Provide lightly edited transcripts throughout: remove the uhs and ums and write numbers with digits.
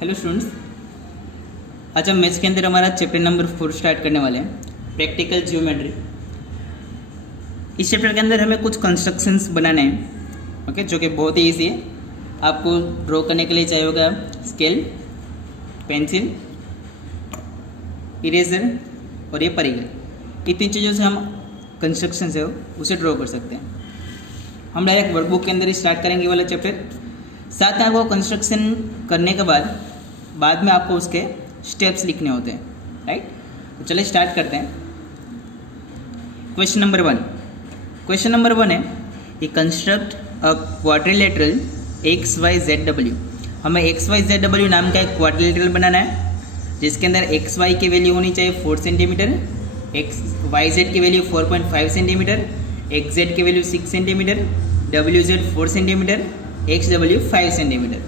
Hello students, आज हम maths के अंदर हमारा चैप्टर नंबर 4 स्टार्ट करने वाले हैं, प्रैक्टिकल ज्योमेट्री। इस चैप्टर के अंदर हमें कुछ कंस्ट्रक्शंस बनाने हैं, ओके, जो कि बहुत ही ईजी है। आपको ड्रॉ करने के लिए चाहिए होगा स्केल, पेंसिल, इरेजर और ये परीगर। इतनी चीज़ों से हम कंस्ट्रक्शन है उसे ड्रॉ कर सकते हैं। हम डायरेक्ट वर्कबुक के अंदर ही स्टार्ट करेंगे वाला चैप्टर। साथ में आपको कंस्ट्रक्शन करने के बाद में आपको उसके स्टेप्स लिखने होते हैं, राइट। तो चलिए स्टार्ट करते हैं। क्वेश्चन नंबर 1 है कि construct a quadrilateral X Y Z W. हमें एक्स वाई जेड डब्ल्यू नाम का एक क्वाड्रिलेटरल बनाना है, जिसके अंदर एक्स वाई की वैल्यू होनी चाहिए 4 सेंटीमीटर, एक्स वाई जेड की वैल्यू 4.5 सेंटीमीटर, एक्स जेड की value 6 centimetre, W Z 4 centimetre, x W 5 centimetre.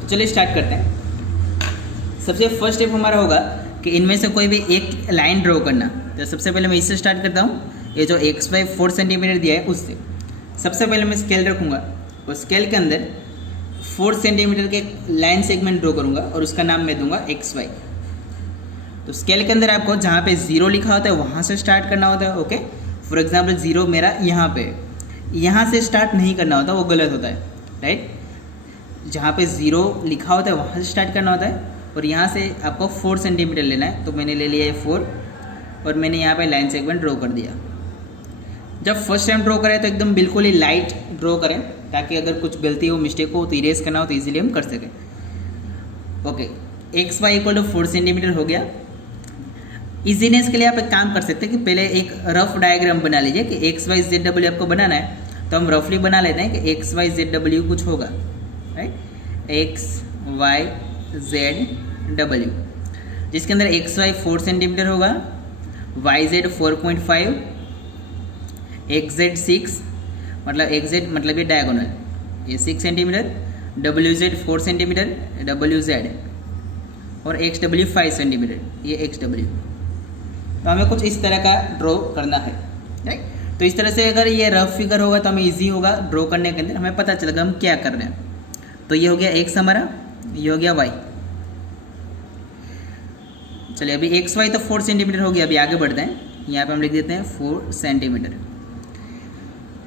तो चलिए स्टार्ट करते हैं। सबसे फर्स्ट स्टेप हमारा होगा कि इनमें से कोई भी एक लाइन ड्रॉ करना। तो सबसे पहले मैं इससे स्टार्ट करता हूँ। ये जो एक्स वाई 4 सेंटीमीटर दिया है उससे सबसे पहले मैं स्केल रखूँगा और स्केल के अंदर 4 सेंटीमीटर के लाइन सेगमेंट ड्रॉ करूँगा और उसका नाम मैं दूंगा एक्स वाई। तो स्केल के अंदर आपको जहाँ पे 0 लिखा होता है वहाँ से स्टार्ट करना होता है, ओके। फॉर एग्जाम्पल 0 मेरा यहाँ पे, यहाँ से स्टार्ट नहीं करना होता, वो गलत होता है, राइट। जहाँ पे 0 लिखा होता है वहाँ से स्टार्ट करना होता है और यहाँ से आपको 4 सेंटीमीटर लेना है। तो मैंने ले लिया है 4 और मैंने यहाँ पे लाइन सेगमेंट ड्रॉ कर दिया। जब फर्स्ट टाइम ड्रॉ करें तो एकदम बिल्कुल ही लाइट ड्रॉ करें, ताकि अगर कुछ गलती हो, मिस्टेक हो तो इरेज करना हो तो ईजिली हम कर सकें, okay. X Y equal to 4 centimetre हो गया। इजीनेस के लिए आप एक काम कर सकते हैं कि पहले एक रफ डायग्राम बना लीजिए कि एक्स वाई जेड डब्ल्यू आपको बनाना है। तो हम रफली बना लेते हैं कि एक्स वाई जेड डब्ल्यू कुछ होगा, right. X Y Z W, जिसके अंदर एक्स वाई 4 सेंटीमीटर होगा, वाई जेड 4.5, एक्स जेड 6, मतलब एक्स जेड मतलब ये डायगोनल, ये 6 centimetre, W Z 4 centimetre, W Z, और एक्स डब्ल्यू 5 सेंटीमीटर, ये एक्स डब्ल्यू। तो हमें कुछ इस तरह का ड्रॉ करना है, राइट। तो इस तरह से अगर ये रफ फिगर होगा तो हमें इजी होगा ड्रॉ करने के अंदर, हमें पता चलेगा हम क्या कर रहे हैं। तो ये हो गया एक्स हमारा, ये हो गया वाई। चलिए अभी एक्स वाई तो 4 सेंटीमीटर हो गया। अभी आगे बढ़ते हैं, यहाँ पे हम लिख देते हैं 4 सेंटीमीटर।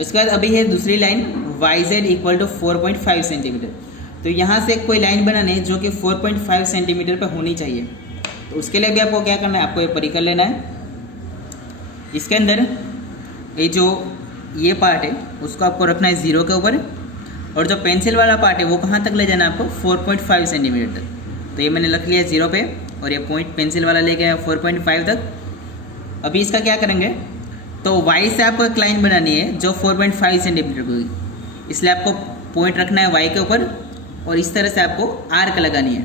इसके बाद अभी है दूसरी line Y Z equal to 4.5 centimetre. तो यहाँ से कोई लाइन बनानी है जो कि 4.5 सेंटीमीटर पर होनी चाहिए। तो उसके लिए भी आपको क्या करना है, आपको ये परिकर लेना है। इसके अंदर ये जो ये पार्ट है उसको आपको रखना है 0 के ऊपर, और जो पेंसिल वाला पार्ट है वो कहाँ तक ले जाना है आपको, 4.5 सेंटीमीटर तक। तो ये मैंने रख लिया 0 पे और ये पॉइंट पेंसिल वाला ले गया 4.5 तक। अभी इसका क्या करेंगे, तो y से आपको एक लाइन बनानी है जो 4.5 सेंटीमीटर की होगी, इसलिए आपको पॉइंट रखना है y के ऊपर और इस तरह से आपको आर्क लगानी है।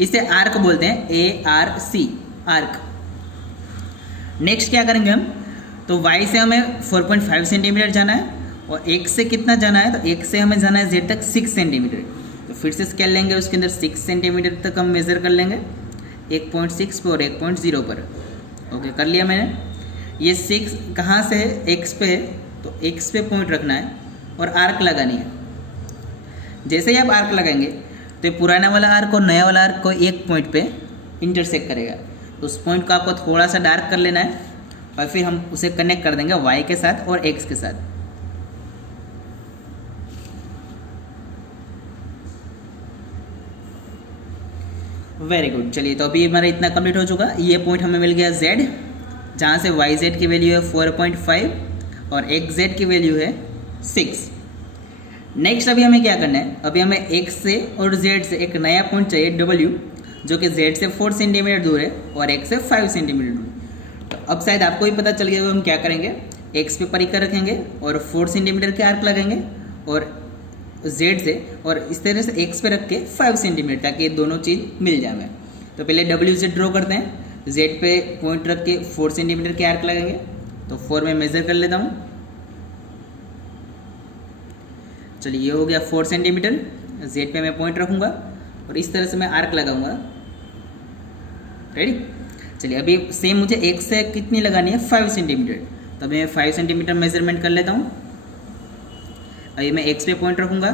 इसे आर्क बोलते हैं, ARC, आर्क। नेक्स्ट क्या करेंगे हम, तो y से हमें 4.5 सेंटीमीटर जाना है और x से कितना जाना है, तो x से हमें जाना है z तक 6 सेंटीमीटर। तो फिर से स्केल लेंगे, उसके अंदर 6 सेंटीमीटर तक हम मेज़र कर लेंगे, 1.6 पे और 1.0 पर, ओके कर लिया मैंने। ये 6 कहाँ से है, x पे है, तो x पे पॉइंट रखना है और आर्क लगानी है। जैसे ही आप आर्क लगाएंगे तो ये पुराना वाला आर्क और नया वाला आर्क को एक पॉइंट पे इंटरसेक्ट करेगा। तो उस पॉइंट को आपको थोड़ा सा डार्क कर लेना है और फिर हम उसे कनेक्ट कर देंगे y के साथ और x के साथ। Very good. चलिए तो अभी हमारा इतना कंप्लीट हो चुका। ये पॉइंट हमें मिल गया z, जहाँ से वाई जेड की वैल्यू है 4.5 और एक्स जेड की वैल्यू है 6। नेक्स्ट अभी हमें क्या करना है, अभी हमें x से और z से एक नया पॉइंट चाहिए w, जो कि z से 4 सेंटीमीटर दूर है और x से 5 सेंटीमीटर दूर। तो अब शायद आपको भी पता चल गया हम क्या करेंगे, x पे परिकर रखेंगे और 4 सेंटीमीटर के आर्क लगाएंगे और z से, और इस तरह से x पे रख के 5 सेंटीमीटर, ताकि ये दोनों चीज़ मिल जाए हमें। तो पहले WZ ड्रॉ करते हैं, z पे पॉइंट रख के 4 सेंटीमीटर के आर्क लगाएंगे। तो 4 में मेज़र कर लेता हूँ। चलिए ये हो गया 4 सेंटीमीटर, z पे मैं पॉइंट रखूँगा और इस तरह से मैं आर्क लगाऊंगा, रेडी। चलिए अभी सेम मुझे x से कितनी लगानी है, 5 सेंटीमीटर। तो अभी मैं 5 सेंटीमीटर मेजरमेंट कर लेता हूँ। अभी मैं x पे पॉइंट रखूँगा,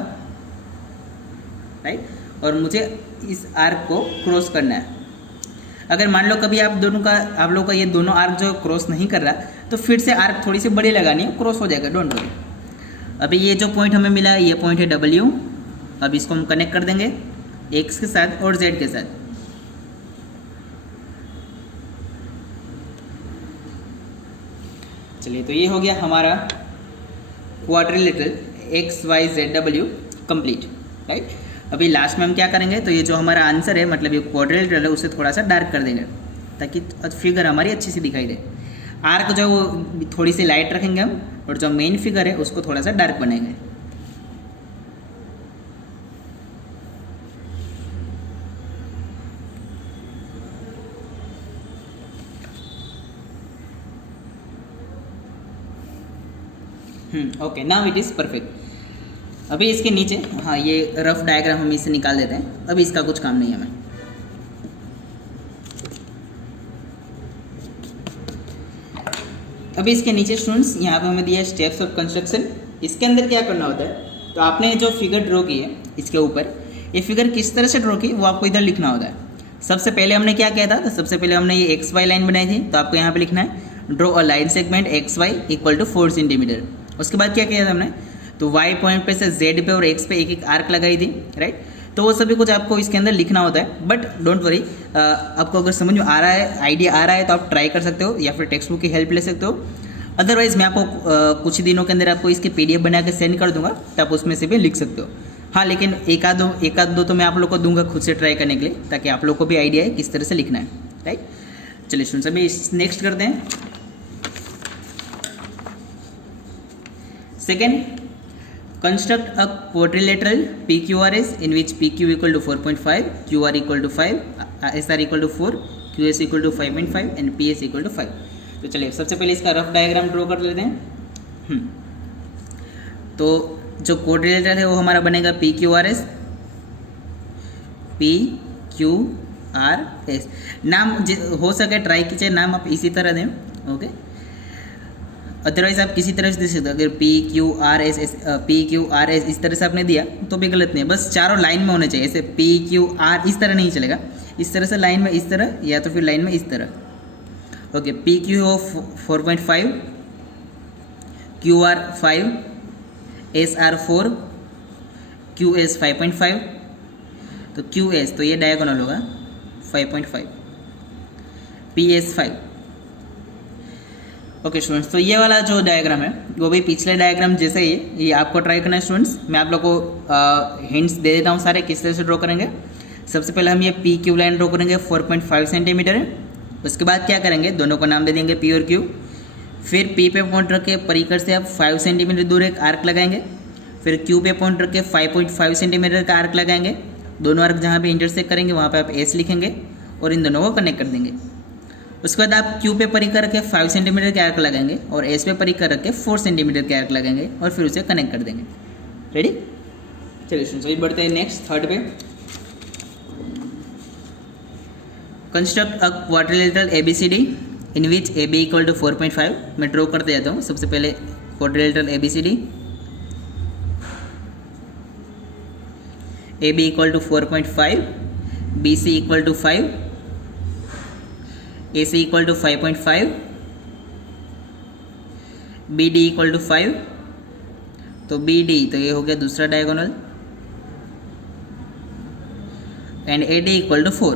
राइट, और मुझे इस आर्क को क्रॉस करना है। अगर मान लो कभी आप लोग का ये दोनों आर्क जो क्रॉस नहीं कर रहा, तो फिर से आर्क थोड़ी सी बड़ी लगानी है, क्रॉस हो जाएगा, डोंट वरी। अभी ये जो पॉइंट हमें मिला है, ये पॉइंट है W। अब इसको हम कनेक्ट कर देंगे x के साथ और z के साथ। चलिए, तो ये हो गया हमारा क्वाड्रिलेटरल XYZW कंप्लीट, राइट। अभी लास्ट में हम क्या करेंगे, तो ये जो हमारा आंसर है, मतलब ये क्वाड्रिलेटरल है, उसे थोड़ा सा डार्क कर देंगे ताकि फिगर हमारी अच्छी सी दिखाई दे। आर्क जो वो थोड़ी सी लाइट रखेंगे हम, और जो मेन फिगर है उसको थोड़ा सा डार्क बनाएंगे। Okay, now it is perfect. अभी इसके नीचे, हाँ, ये रफ डायग्राम हम इससे निकाल देते हैं, अभी इसका कुछ काम नहीं है हमें। अभी इसके नीचे स्टूडेंट्स यहाँ पे हमें दिया है स्टेप्स ऑफ कंस्ट्रक्शन। इसके अंदर क्या करना होता है, तो आपने जो फिगर ड्रॉ की है इसके ऊपर, ये फिगर किस तरह से ड्रॉ की वो आपको इधर लिखना होता है। सबसे पहले हमने क्या किया था, तो सबसे पहले हमने ये XY लाइन बनाई थी, तो आपको यहाँ पे लिखना है draw a line segment XY equal to 4 centimetre. उसके बाद क्या किया था हमने, तो Y पॉइंट पे से Z पे और X पे एक एक आर्क लगाई थी, राइट। तो वो सभी कुछ आपको इसके अंदर लिखना होता है, बट डोंट वरी, आपको अगर समझ में आ रहा है, आइडिया आ रहा है, तो आप ट्राई कर सकते हो या फिर टेक्स्ट बुक की हेल्प ले सकते हो। अदरवाइज मैं आपको कुछ दिनों के अंदर आपको इसकी PDF बना के सेंड कर दूंगा, तो आप उसमें से भी लिख सकते हो। हाँ, लेकिन एक आध दो तो मैं आप लोग को दूंगा खुद से ट्राई करने के लिए, ताकि आप लोग को भी आइडिया है किस तरह से लिखना है, राइट। चलिए स्टूडेंट्स, अभी नेक्स्ट करते हैं। Second, construct a quadrilateral PQRS in which PQ equal to 4.5, QR equal to 5, SR equal to 4, QS equal to 5.5 and PS equal to 5। तो चलिए सबसे पहले इसका रफ डायग्राम ड्रॉ कर लेते हैं। तो जो क्वाड्रिलेटरल है वो हमारा बनेगा PQRS। नाम हो सके ट्राई कीजिए, नाम आप इसी तरह दें, ओके। अदरवाइज आप किसी तरह से दे सकते हो। अगर PQRS इस तरह से आपने दिया तो भी गलत नहीं है, बस चारों लाइन में होने चाहिए। ऐसे PQR इस तरह नहीं चलेगा, इस तरह से लाइन में इस तरह, या तो फिर लाइन में इस तरह। ओके, PQ हो 4.5, QR 5, SR 4, QS 5.5। तो QS तो ये डायगोनल होगा 5.5, PS 5। ओके स्टूडेंट्स, तो ये वाला जो डायग्राम है वो भी पिछले डायग्राम जैसे ही है, ये आपको ट्राई करना है स्टूडेंट्स। मैं आप लोग को हिंट्स दे देता हूँ सारे किस तरह से ड्रॉ करेंगे। सबसे पहले हम ये PQ लाइन ड्रॉ करेंगे, 4.5 सेंटीमीटर है। उसके बाद क्या करेंगे, दोनों को नाम दे देंगे P और Q। फिर P पे पॉइंट रख के परिकर से आप 5 सेंटीमीटर दूर एक आर्क लगाएंगे। फिर Q पे पॉइंट रख के 5.5 सेंटीमीटर का आर्क लगाएंगे। दोनों आर्क जहाँ पे इंटरसेक्ट करेंगे वहाँ पे आप S लिखेंगे और इन दोनों को कनेक्ट कर देंगे। उसके बाद आप Q पे परिकर रख के 5 सेंटीमीटर के आर्क लगाएंगे और S पे परिकर रख के 4 सेंटीमीटर के आर्क लगाएंगे और फिर उसे कनेक्ट कर देंगे। रेडी? चलिए स्टूडेंट्स, बढ़ते हैं नेक्स्ट थर्ड पे। Construct a quadrilateral ABCD in which AB equal to 4.5। मैं ड्रॉ करते जाता हूँ। सबसे पहले quadrilateral ABCD, AB equal to 4.5, BC equal to 5, AC equal to 5.5, BD equal to 5। तो BD तो ये हो गया दूसरा diagonal, and AD equal to 4।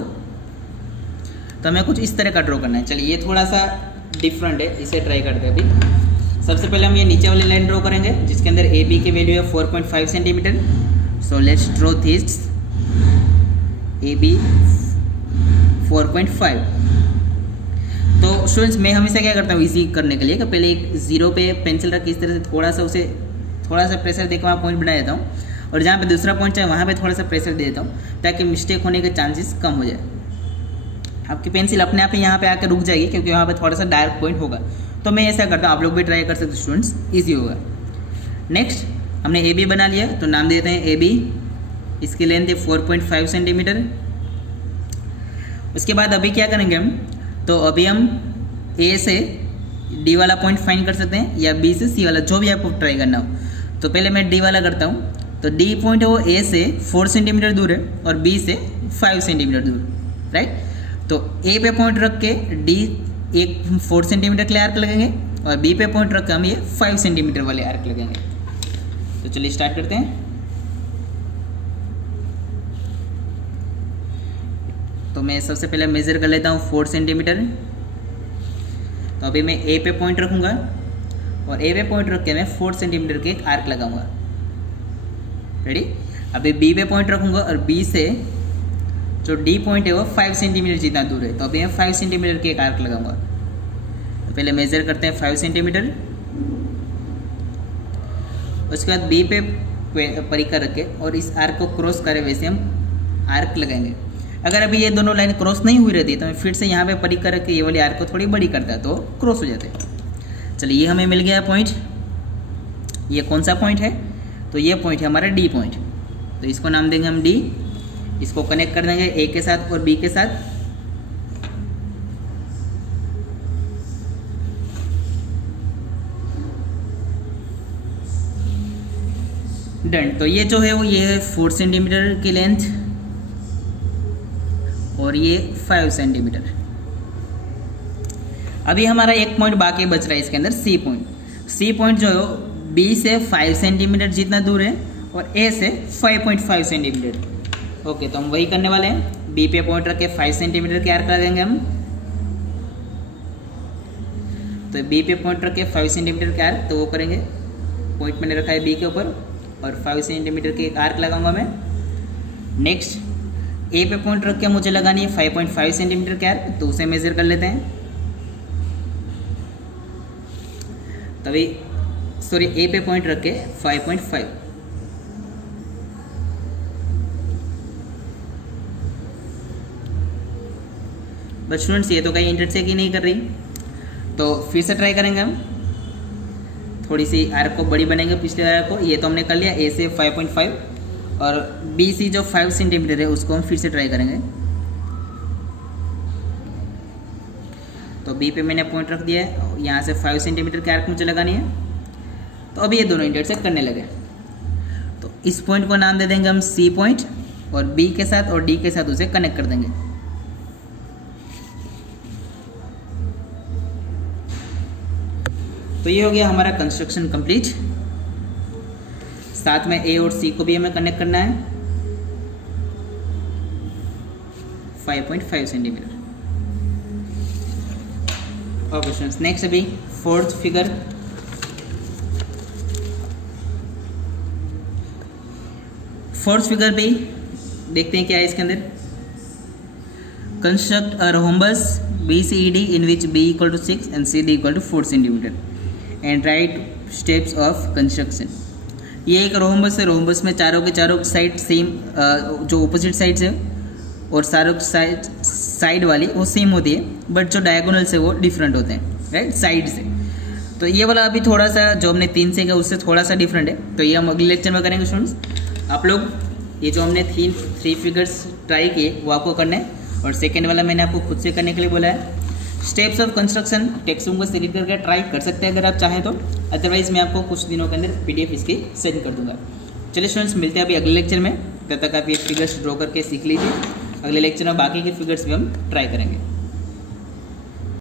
तो हमें कुछ इस तरह का ड्रॉ करना है। चलिए, ये थोड़ा सा डिफरेंट है, इसे ट्राई करते हैं अभी। सबसे पहले हम ये नीचे वाली लाइन ड्रॉ करेंगे जिसके अंदर AB की वैल्यू है 4.5 centimetre. So let's draw this AB 4.5। तो स्टूडेंट्स, मैं हमेशा क्या करता हूँ इजी करने के लिए कि पहले एक जीरो पे पेंसिल रख के इस तरह से थोड़ा सा प्रेशर देकर वहाँ पॉइंट बना देता हूँ, और जहाँ पे दूसरा पॉइंट चाहे वहाँ पे थोड़ा सा प्रेशर दे देता हूँ ताकि मिस्टेक होने के चांसेस कम हो जाए। आपकी पेंसिल अपने आप ही यहाँ पे आकर रुक जाएगी क्योंकि वहाँ पे थोड़ा सा डार्क पॉइंट होगा। तो मैं ऐसा करता हूँ, आप लोग भी ट्राई कर सकते हो स्टूडेंट्स, ईजी होगा। नेक्स्ट, हमने AB बना लिया तो नाम देते हैं AB। इसकी लेंथ है 4.5 सेंटीमीटर। उसके बाद अभी क्या करेंगे हम, तो अभी हम A से D वाला पॉइंट फाइंड कर सकते हैं या B से C वाला, जो भी आपको ट्राई करना हो। तो पहले मैं D वाला करता हूँ। तो तो डी पॉइंट है वो ए से 4 सेंटीमीटर दूर है और बी से 5 सेंटीमीटर दूर, राइट। तो ए पे पॉइंट रख के डी एक 4 सेंटीमीटर के लिए आर्क लगेंगे और बी पे पॉइंट रख के हम ये 5 सेंटीमीटर वाले आर्क लगेंगे। तो चलिए स्टार्ट करते हैं। तो मैं सबसे पहले मेज़र कर लेता हूँ 4 सेंटीमीटर। तो अभी मैं ए पे पॉइंट रखूँगा और ए पे पॉइंट रख के मैं 4 सेंटीमीटर के एक आर्क लगाऊंगा, रेडी। अभी बी पे पॉइंट रखूँगा और बी से जो डी पॉइंट है वो 5 सेंटीमीटर जितना दूर है, तो अभी मैं 5 सेंटीमीटर के एक आर्क लगाऊंगा। तो पहले मेज़र करते हैं 5 सेंटीमीटर। उसके बाद बी पे परिक्रमा रख के और इस आर्क को क्रॉस करे वैसे हम आर्क लगाएंगे। अगर अभी ये दोनों लाइन क्रॉस नहीं हुई रहती तो मैं फिर से यहाँ पे परिक्रमा रख के ये वाली आर्क को थोड़ी बड़ी करता है तो क्रॉस हो जाते हैं। चलिए ये हमें मिल गया पॉइंट। ये कौन सा पॉइंट है? तो ये पॉइंट है हमारा डी पॉइंट। तो इसको नाम देंगे हम डी। इसको कनेक्ट कर देंगे ए के साथ और बी के साथ। डन। तो ये जो है वो ये है 4 सेंटीमीटर की लेंथ और ये 5 सेंटीमीटर। अभी हमारा एक पॉइंट बाकी बच रहा है इसके अंदर, सी पॉइंट। सी पॉइंट जो है बी से 5 सेंटीमीटर जितना दूर है और ए से 5.5 सेंटीमीटर। ओके, तो हम वही करने वाले हैं। बी पे पॉइंट रख के 5 सेंटीमीटर के आर्क लगाएंगे हम। तो बी पे पॉइंट रख के 5 सेंटीमीटर के आर्क, तो वो करेंगे। पॉइंट मैंने रखा है बी के ऊपर और 5 सेंटीमीटर के एक आर्क लगाऊंगा मैं। नेक्स्ट ए पे पॉइंट रख के मुझे लगानी है 5.5 सेंटीमीटर के आर्क, तो उसे मेजर कर लेते हैं। तभी सॉरी ए पे पॉइंट रख के 5.5। बट स्टूडेंट्स ये तो कहीं इंटरसेक्ट ही नहीं कर रही, तो फिर से ट्राई करेंगे हम। थोड़ी सी आर्क को बड़ी बनेंगे पिछले आर्क को। ये तो हमने कर लिया ए से 5.5 और बी सी जो 5 सेंटीमीटर है उसको हम फिर से ट्राई करेंगे। तो बी पे मैंने पॉइंट रख दिया है, यहाँ से 5 सेंटीमीटर की आर्क मुझे लगानी है। तो अभी ये दोनों इंटरसेक्ट करने लगे। तो इस पॉइंट को नाम दे देंगे हम सी पॉइंट और बी के साथ और डी के साथ उसे कनेक्ट कर देंगे। तो ये हो गया हमारा कंस्ट्रक्शन कंप्लीट। साथ में ए और सी को भी हमें कनेक्ट करना है 5.5 सेंटीमीटर। ओके स्टूडेंट्स, नेक्स्ट अभी फोर्थ फिगर। फोर्थ फिगर पे देखते हैं क्या है इसके अंदर। Construct a rhombus BCED in which B equal to 6 and CD equal to 4 centimetre and right steps of construction. ये एक रोम्बस है। रोम्बस में चारों के चारों साइड सेम, जो ऑपोजिट साइड्स है और चारों साइड वाली वो सेम होती है, बट जो डायगोनल्स है वो डिफरेंट होते हैं, राइट, साइड से। तो ये वाला अभी थोड़ा सा जो हमने 3 से किया उससे थोड़ा सा डिफरेंट है। तो ये हम अगले लेक्चर में करेंगे स्टूडेंट्स। आप लोग ये जो हमने 3 फिगर्स ट्राई किए वो आपको करने हैं और सेकेंड वाला मैंने आपको खुद से करने के लिए बोला है। Steps of construction text book में से रीड करके ट्राई कर सकते हैं अगर आप चाहें तो। अदरवाइज मैं आपको कुछ दिनों के अंदर PDF इसकी सेंड कर दूंगा। चलिए स्टूडेंट्स, मिलते हैं अभी अगले लेक्चर में। तब तक आप ये फिगर्स ड्रॉ करके सीख लीजिए। अगले लेक्चर में बाकी के फिगर्स भी हम ट्राई करेंगे।